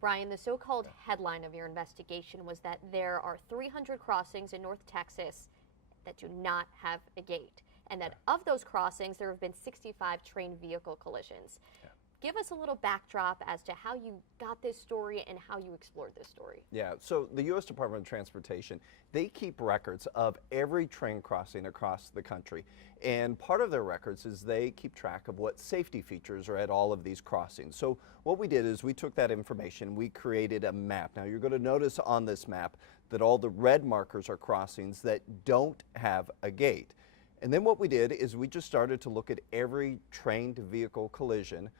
Brian, the so-called headline of your investigation was that there are 300 crossings in North Texas that do not have a gate, and that of those crossings, there have been 65 train vehicle collisions. Give us a little backdrop as to how you got this story and how you explored this story. Yeah, so the U.S. Department of Transportation, they keep records of every train crossing across the country. And part of their records is they keep track of what safety features are at all of these crossings. So what we did is we took that information, we created a map. Now you're going to notice on this map that all the red markers are crossings that don't have a gate. And then what we did is we just started to look at every trained vehicle collision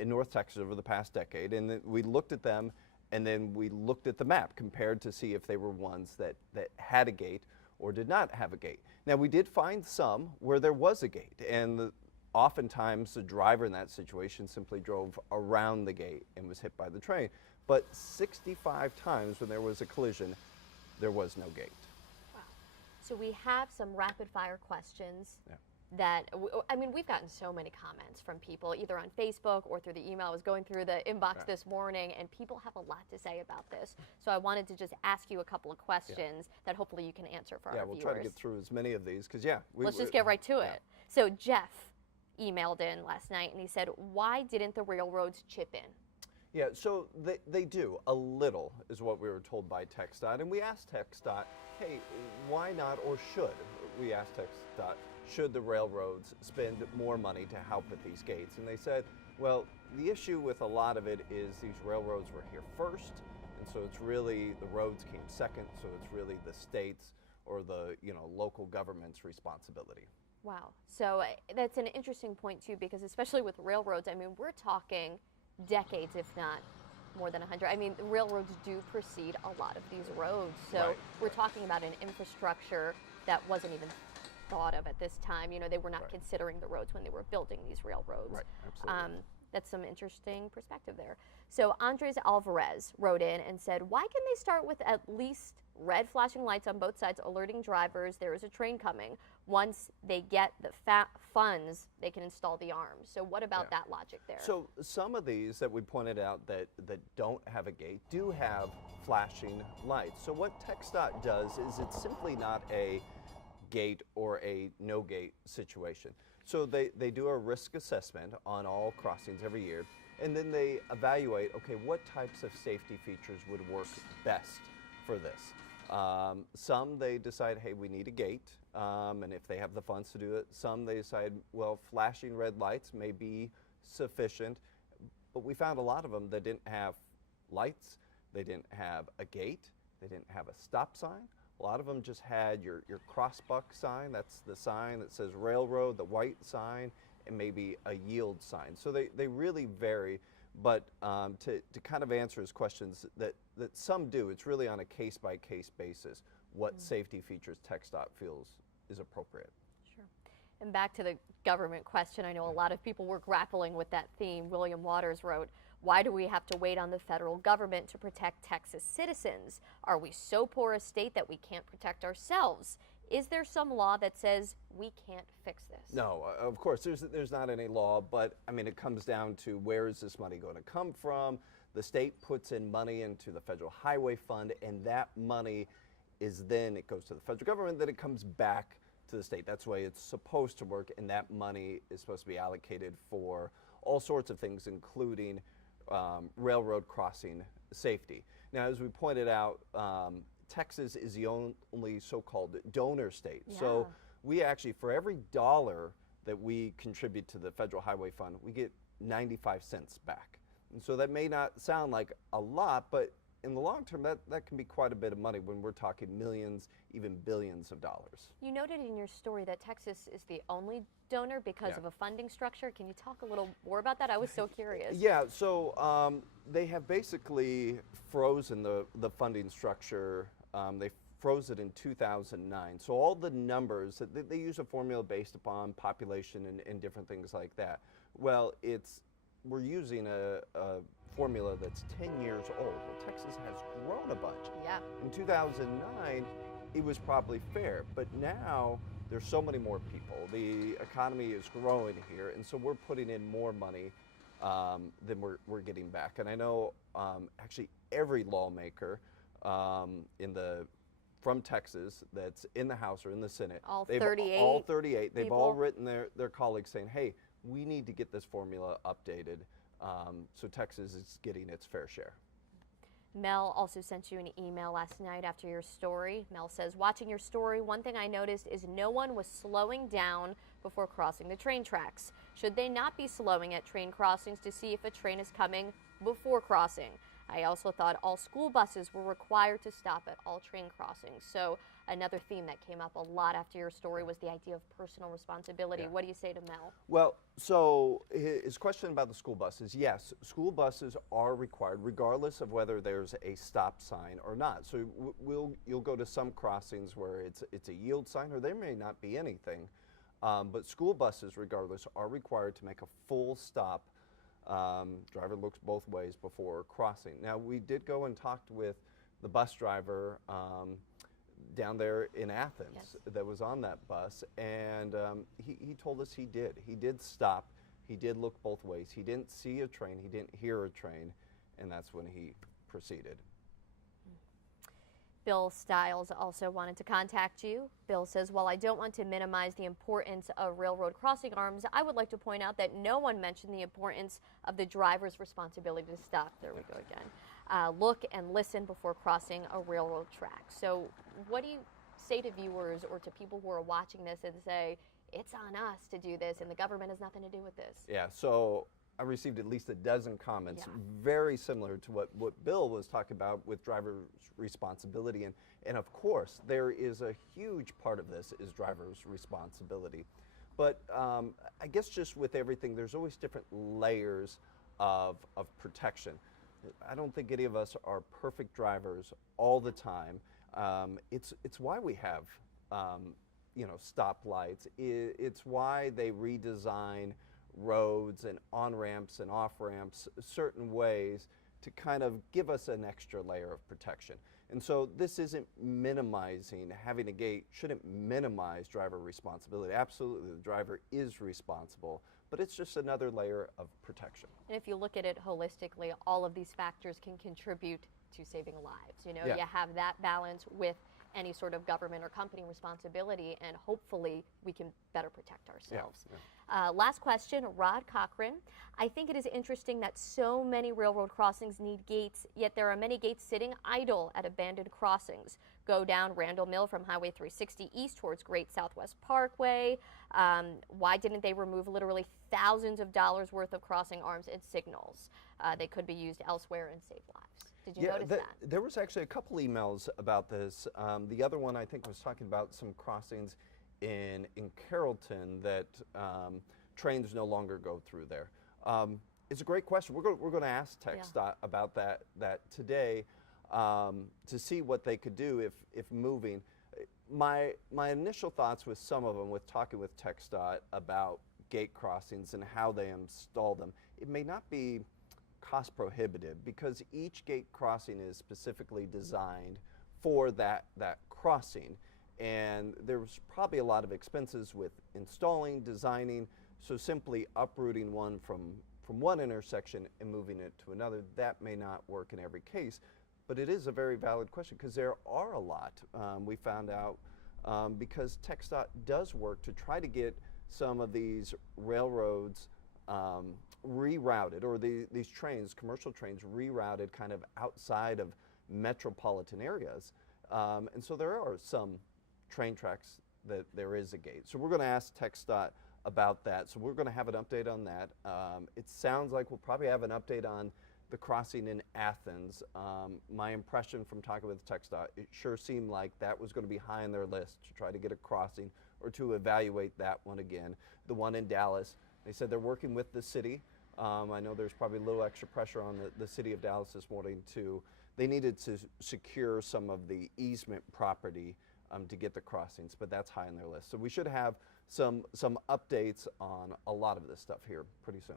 in North Texas over the past decade, and we looked at them, and then we looked at the map compared to see if they were ones that had a gate or did not have a gate. Now we did find some where there was a gate, and oftentimes the driver in that situation simply drove around the gate and was hit by the train. But 65 times when there was a collision, there was no gate. Wow. So we have some rapid fire questions. Yeah. That, I mean, we've gotten so many comments from people either on Facebook or through the email. I was going through the inbox this morning, and people have a lot to say about this. So I wanted to just ask you a couple of questions that hopefully you can answer for our viewers. Yeah, we'll try to get through as many of these because, let's just get right to it. So Jeff emailed in last night, and he said, why didn't the railroads chip in? Yeah, so they do. A little is what we were told by TxDOT. And we asked TxDOT, hey, why not, or should? We asked TxDOT, should the railroads spend more money to help at these gates? And they said, well, the issue with a lot of it is these railroads were here first, and so it's really, the roads came second, so it's really the states or the local government's responsibility. Wow. So that's an interesting point, too, because especially with railroads, I mean, we're talking decades, if not more than 100. I mean, the railroads do precede a lot of these roads. So we're talking about an infrastructure that wasn't even thought of at this time. They were not considering the roads when they were building these railroads. Right, absolutely. That's some interesting perspective there. So Andres Alvarez wrote in and said, why can they start with at least red flashing lights on both sides alerting drivers there is a train coming? Once they get the funds, they can install the arms. So what about that logic there? So some of these that we pointed out that don't have a gate do have flashing lights. So what TxDOT does is it's simply not a gate or a no gate situation. So they do a risk assessment on all crossings every year, and then they evaluate, okay, what types of safety features would work best for this. Some they decide, hey, we need a gate, and if they have the funds to do it. Some they decide, well, flashing red lights may be sufficient, but we found a lot of them that didn't have lights, they didn't have a gate, they didn't have a stop sign. A lot of them just had your crossbuck sign, that's the sign that says railroad, the white sign, and maybe a yield sign. So they really vary, but to kind of answer his questions, that some do, it's really on a case-by-case basis what safety features TxDOT feels is appropriate. Sure. And back to the government question, I know a lot of people were grappling with that theme. William Waters wrote, why do we have to wait on the federal government to protect Texas citizens? Are we so poor a state that we can't protect ourselves? Is there some law that says we can't fix this? No, of course, there's not any law, but I mean, it comes down to where is this money going to come from? The state puts in money into the Federal Highway Fund, and that money is then, it goes to the federal government, then it comes back to the state. That's the way it's supposed to work, and that money is supposed to be allocated for all sorts of things, including railroad crossing safety. Now, as we pointed out, Texas is the only so-called donor state. Yeah. So we actually, for every dollar that we contribute to the Federal Highway Fund, we get 95 cents back. And so that may not sound like a lot, but in the long term, that can be quite a bit of money when we're talking millions, even billions of dollars. You noted in your story that Texas is the only donor because of a funding structure. Can you talk a little more about that? I was so curious. Yeah, so they have basically frozen the funding structure. They froze it in 2009. So all the numbers, they use a formula based upon population and different things like that. Well, we're using a formula that's 10 years old. Well, Texas has grown a bunch. Yeah. In 2009, it was probably fair, but now there's so many more people. The economy is growing here, and so we're putting in more money then we're getting back. And I know actually every lawmaker from Texas that's in the House or in the Senate, All 38. all 38, they've all people. written their colleagues saying, hey, we need to get this formula updated so Texas is getting its fair share. Mel also sent you an email last night after your story. Mel says, watching your story, one thing I noticed is no one was slowing down before crossing the train tracks. Should they not be slowing at train crossings to see if a train is coming before crossing? I also thought all school buses were required to stop at all train crossings. So another theme that came up a lot after your story was the idea of personal responsibility. Yeah. What do you say to Mel? Well, so his question about the school buses, yes, school buses are required regardless of whether there's a stop sign or not. So you'll go to some crossings where it's a yield sign or there may not be anything. But school buses, regardless, are required to make a full stop. Driver looks both ways before crossing. Now, we did go and talked with the bus driver down there in Athens Yes. that was on that bus, and he told us he did stop, he did look both ways, he didn't see a train, he didn't hear a train, and that's when he proceeded. Bill Stiles also wanted to contact you. Bill says, while I don't want to minimize the importance of railroad crossing arms, I would like to point out that no one mentioned the importance of the driver's responsibility to stop. There we go again. Look and listen before crossing a railroad track. So what do you say to viewers or to people who are watching this and say, it's on us to do this and the government has nothing to do with this? Yeah, so I received at least a dozen comments very similar to what Bill was talking about with driver's responsibility. And of course, there is a huge part of this is driver's responsibility. But I guess just with everything, there's always different layers of protection. I don't think any of us are perfect drivers all the time. It's why we have stoplights. It's why they redesign roads and on-ramps and off-ramps certain ways to kind of give us an extra layer of protection. And so this isn't minimizing, having a gate shouldn't minimize driver responsibility. Absolutely, the driver is responsible, but it's just another layer of protection. And if you look at it holistically, all of these factors can contribute to saving lives. You know, Yeah. you have that balance with any sort of government or company responsibility, and hopefully we can better protect ourselves. Last question, Rod Cochran. I think it is interesting that so many railroad crossings need gates, yet there are many gates sitting idle at abandoned crossings. Go down Randall Mill from Highway 360 east towards Great Southwest Parkway. Why didn't they remove literally thousands of dollars worth of crossing arms and signals? They could be used elsewhere and save lives. Did you notice that? There was actually a couple emails about this. The other one I think was talking about some crossings in Carrollton that trains no longer go through there. It's a great question. We're going to ask TxDOT about that today to see what they could do if moving. My initial thoughts with some of them, with talking with TxDOT about gate crossings and how they install them, it may not be cost prohibitive because each gate crossing is specifically designed for that crossing, and there's probably a lot of expenses with installing, designing, so simply uprooting one from one intersection and moving it to another, that may not work in every case, but it is a very valid question because there are a lot. We found out because TxDOT does work to try to get some of these railroads rerouted, or these trains, commercial trains, rerouted kind of outside of metropolitan areas. And so there are some train tracks that there is a gate. So we're going to ask TxDOT about that. So we're going to have an update on that. It sounds like we'll probably have an update on the crossing in Athens. My impression from talking with TxDOT, it sure seemed like that was going to be high on their list to try to get a crossing or to evaluate that one again. The one in Dallas, they said they're working with the city. I know there's probably a little extra pressure on the city of Dallas this morning too. They needed to secure some of the easement property to get the crossings, but that's high on their list. So we should have some updates on a lot of this stuff here pretty soon.